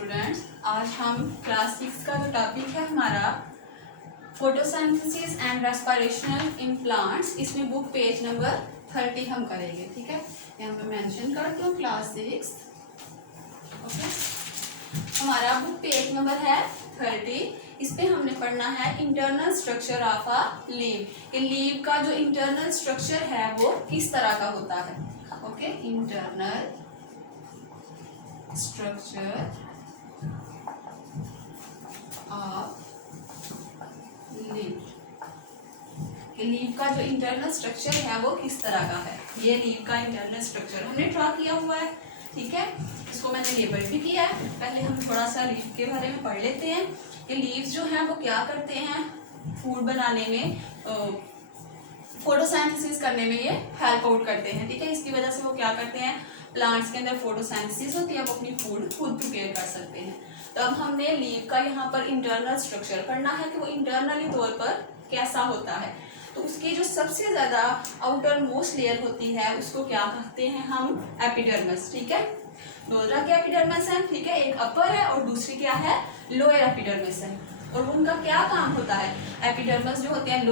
Students, आज हम class 6 का जो टॉपिक है हमारा photosynthesis and respiration in plants, इसमें बुक पेज नंबर 30 हम करेंगे। ठीक है, यहाँ पे मेंशन करती हूँ क्लास 6। ओके, हमारा बुक पेज नंबर है 30। इस पे हमने पढ़ना है internal structure of a leave. Leave का जो इंटरनल स्ट्रक्चर है वो किस तरह का होता है। Okay, internal structure of leave. Leave का जो इंटरनल स्ट्रक्चर है वो किस तरह का है। ये लीव का इंटरनल स्ट्रक्चर हमने ड्रॉ किया हुआ है। ठीक है, इसको मैंने लेबल भी किया है। पहले हम थोड़ा सा लीव के बारे में पढ़ लेते हैं कि लीव्स जो हैं वो क्या करते हैं, फूड बनाने में, फोटोसिंथेसिस करने में ये हेल्प आउट करते हैं। ठीक है, इसकी वजह से वो क्या करते हैं, प्लांट्स के अंदर फोटोसिंथेसिस होती है, वो अपनी फूड खुद प्रिपेयर कर सकते हैं। तो अब हमने लीव का यहाँ पर इंटरनल स्ट्रक्चर पढ़ना है कि वो इंटरनली तौर पर कैसा होता है। तो उसकी जो सबसे ज्यादा आउटर मोस्ट लेयर होती है उसको क्या कहते हैं हम, एपिडर्मिस। ठीक है, दो तरह के एपिडर्मिस है। ठीक है, एक अपर है और दूसरी क्या है, लोअर एपिडर्मिस है। और उनका क्या काम होता है, एपिडर्मिस जो होते हैं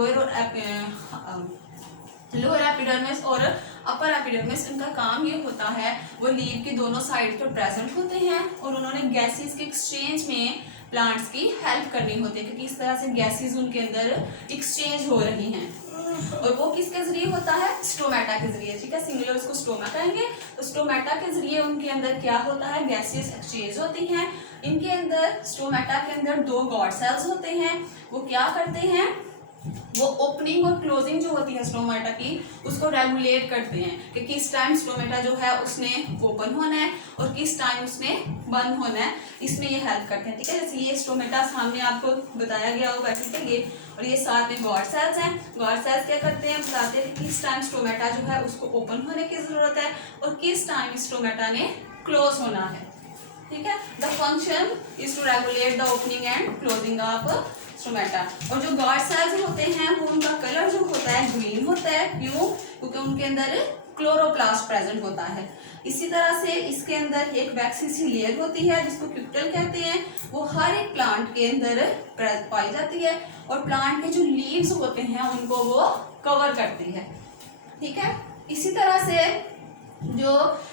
लोअर एपिडर्मिस और अपर एपिडर्मिस, इनका काम ये होता है वो लीव के दोनों साइड पर प्रेजेंट होते हैं और उन्होंने गैसेस के एक्सचेंज में प्लांट्स की हेल्प करनी होती है, क्योंकि इस तरह से गैसेस उनके अंदर एक्सचेंज हो रही हैं। और वो किसके जरिए होता है, स्टोमेटा के जरिए। ठीक है, सिंगुलर इसको स्टोमा कहेंगे। तो स्टोमेटा के जरिए उनके अंदर क्या होता है, गैसेस एक्सचेंज होती हैं। इनके अंदर, स्टोमेटा के अंदर दो गॉड सेल्स होते हैं। वो क्या करते हैं, वो ओपनिंग और क्लोजिंग जो होती है स्टोमेटा की, उसको रेगुलेट करते हैं कि किस टाइम स्टोमेटा जो है उसने ओपन होना है और किस टाइम उसने बंद होना है। इसमें ये हेल्प करते हैं। ठीक है, जैसे ये स्टोमेटा सामने आपको बताया गया होगा। ठीक है, ये और ये साथ में गॉड सेल्स हैं। गॉड सेल्स क्या करते हैं, बताते हैं किस टाइम स्टोमेटा जो है उसको ओपन होने की जरूरत है और किस टाइम स्टोमेटा ने क्लोज होना है। ठीक है, the function is to regulate the opening and closing of stomata. और जो गॉड सेल्स होते हैं वो, उनका कलर जो होता है ग्रीन होता है। क्यों, क्योंकि उनके अंदर क्लोरोप्लास्ट प्रेजेंट होता है। इसी तरह से इसके अंदर एक वैक्सी सी लेयर होती है जिसको क्यूटिकल कहते हैं। वो हर एक प्लांट के अंदर पाई जाती है और प्लांट के जो लीव्स होते हैं उनको वो कवर करती है। ठीक है, इसी तरह से जो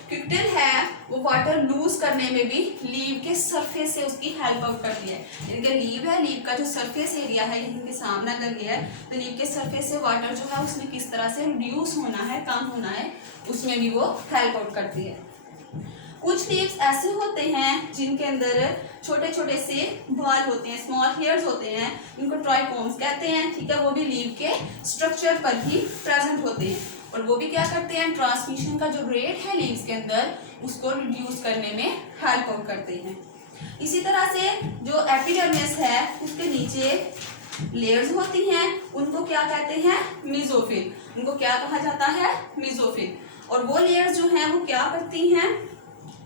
क्यूटिकल है वो वाटर लूज करने में भी लीव के सरफेस से उसकी हेल्प आउट करती है। इनके लीव है, लीव का जो सरफेस एरिया है इनके सामने अगर ये है तो लीव के सरफेस से वाटर जो है उसमें किस तरह से रिड्यूस होना है, कम होना है, उसमें भी वो हेल्प आउट करती है। कुछ लीव्स ऐसे होते हैं जिनके अंदर छोटे छोटे से बाल होते हैं, स्मॉल हेयर्स होते हैं, इनको ट्राइकोम्स कहते हैं। ठीक है, वो भी लीव के स्ट्रक्चर पर ही प्रेजेंट होते हैं और वो भी क्या करते हैं, ट्रांसमिशन का जो रेट है लीव्स के अंदर उसको रिड्यूस करने में हेल्प आउट करते हैं। इसी तरह से जो एपिडर्मिस है उसके नीचे लेयर्स होती हैं, उनको क्या कहते हैं, मेसोफिल। उनको क्या कहा जाता है, मेसोफिल। और वो लेयर्स जो हैं वो क्या करती हैं,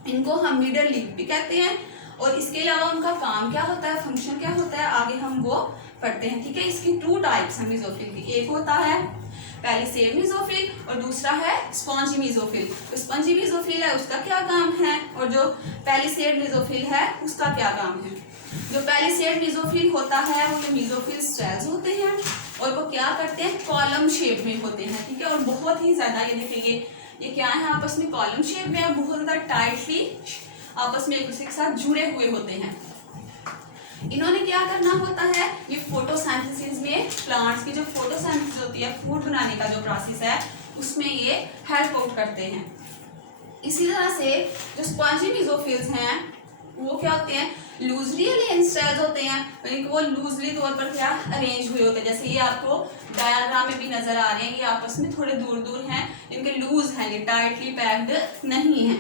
इनको हम मिडल लीव भी कहते हैं। और इसके अलावा उनका काम क्या होता है, फंक्शन क्या होता है, आगे हम वो पढ़ते हैं। ठीक है, इसकी 2 टाइप्स हैं मेसोफिल की। एक होता है पैलिसेड मेसोफिल और दूसरा है स्पॉन्जी मेसोफिल। तो स्पॉन्जी मेसोफिल है उसका क्या काम है और जो पैलिसेड मेसोफिल है उसका क्या काम है। जो पैलिसेड मेसोफिल होता है वो जो मेसोफिल सेल्स होते हैं और वो क्या करते हैं, कॉलम शेप में होते हैं। ठीक है, और बहुत ही ज्यादा, ये देखेंगे ये क्या है, आपस में कॉलम शेप में है, बहुत ज्यादा टाइटली आपस में एक दूसरे के साथ जुड़े हुए होते हैं। इन्होंने क्या करना होता है, ये फोटोसिंथेसिस में, प्लांट्स की जो फोटोसिंथेसिस होती है, फूड बनाने का जो प्रोसेस है उसमें ये हेल्प आउट करते हैं। इसी तरह से जो स्पॉन्जी मेसोफिल्स हैं वो क्या होते हैं, लूजली अरेंज्ड सेल्स होते हैं, यानी कि वो लूजली तौर पर क्या अरेंज हुए होते हैं। जैसे ये आपको डायग्राम में भी नजर आ रहे हैं, ये आपस में थोड़े दूर दूर हैं, इनके लूज हैं, ये टाइटली पैक्ड नहीं है।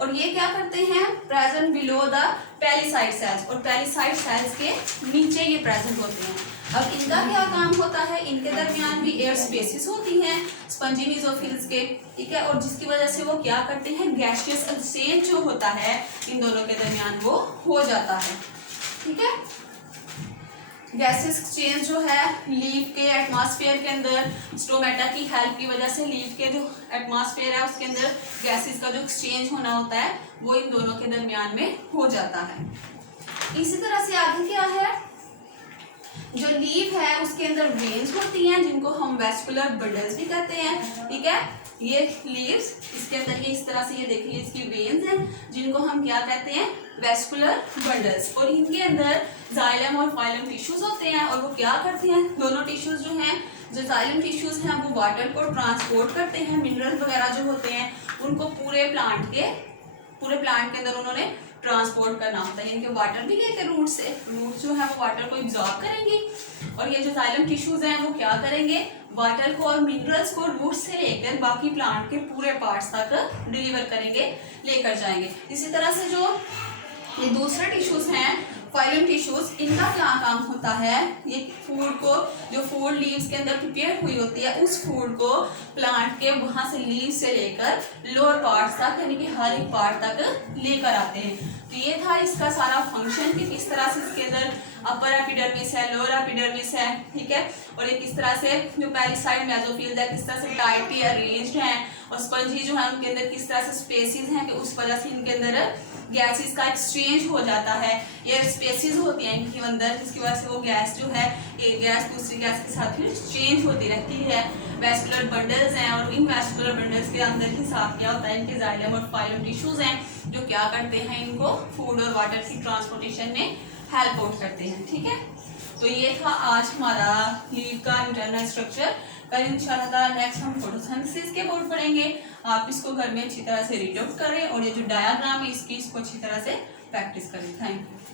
और ये क्या करते हैं, प्रेजेंट बिलो द पैलिसाइड सेल्स, और पैलिसाइड सेल्स के नीचे ये प्रेजेंट होते हैं। अब इनका क्या काम होता है, इनके दरमियान भी एयर स्पेसिस होती हैं स्पंजी मेसोफिल्स के। ठीक है, और जिसकी वजह से वो क्या करते हैं, गैसियस एक्सचेंज जो होता है इन दोनों के दरमियान वो हो जाता है। ठीक है, गैसेस एक्सचेंज जो है लीफ के एटमॉस्फेयर के अंदर स्टोमेटा की हेल्प की वजह से लीफ के जो एटमॉस्फेयर है उसके अंदर गैसेस का जो एक्सचेंज होना होता है वो इन दोनों के दरमियान में हो जाता है। इसी तरह से आगे क्या है, जो लीफ है उसके अंदर वेन्स होती हैं जिनको हम वेस्कुलर बंडल्स भी कहते हैं। ठीक है, ये लीव्स इसके अंदर ये इस तरह से ये देखिए इसकी वेन्स हैं जिनको हम क्या कहते हैं, वेस्कुलर बंडल्स। और इनके अंदर जाइलम और फाइलम टिश्यूज होते हैं और वो क्या करते हैं, दोनों टिश्यूज जो हैं, जो जाइलम टिश्यूज हैं वो वाटर को ट्रांसपोर्ट करते हैं, मिनरल वगैरह जो होते हैं उनको पूरे प्लांट के अंदर उन्होंने ट्रांसपोर्ट करना होता है। इनके वाटर भी लेके रूट से, रूट जो है वो वाटर को एब्जॉर्ब करेंगी और ये जो जाइलम टिश्यूज हैं वो क्या करेंगे, वाटर को और मिनरल्स को रूट से लेकर बाकी प्लांट के पूरे पार्ट्स तक डिलीवर करेंगे, लेकर जाएंगे। इसी तरह से जो ये दूसरे टिश्यूज हैं फाइलम टिश्यूज, इनका क्या काम होता है, ये फूड को, जो फूड लीव्स के अंदर प्रिपेयर हुई होती है उस फूड को प्लांट के वहां से लीव से लेकर लोअर पार्ट्स तक यानी कि हर एक पार्ट तक लेकर आते हैं। तो ये था इसका सारा फंक्शन कि किस तरह से इसके अंदर अपर एपिडर्मिस है, लोअर एपिडर्मिस है। ठीक है, और ये किस तरह से जो पहली साइड मेसोफिल्स है किस तरह से टाइटली अरेंज्ड है और स्पंजी जो है उनके अंदर किस तरह से स्पेसिस हैं कि उस वजह से इनके अंदर गैसेस का एक्सचेंज हो जाता है। ये स्पेसिस होती हैं इनके अंदर जिसकी वजह से वो गैस जो है एक गैस दूसरी गैस के साथ फिर चेंज होती रहती है। वेस्कुलर बंडल्स हैं और इन वेस्कुलर बंडल्स के अंदर ही साथ क्या होता है, इनके जाइलम और फाइलम टिश्यूज हैं जो क्या करते हैं, इनको फूड और वाटर की ट्रांसपोर्टेशन में हेल्प आउट करते हैं। ठीक है, तो ये था आज हमारा लीव का इंटरनल स्ट्रक्चर। कल इंशाल्लाह नेक्स्ट हम फोटोसिंथेसिस के बोर्ड पढ़ेंगे। आप इसको घर में अच्छी तरह से रीड आउट करें और ये जो डायग्राम है इसको अच्छी तरह से प्रैक्टिस करें। Thank you.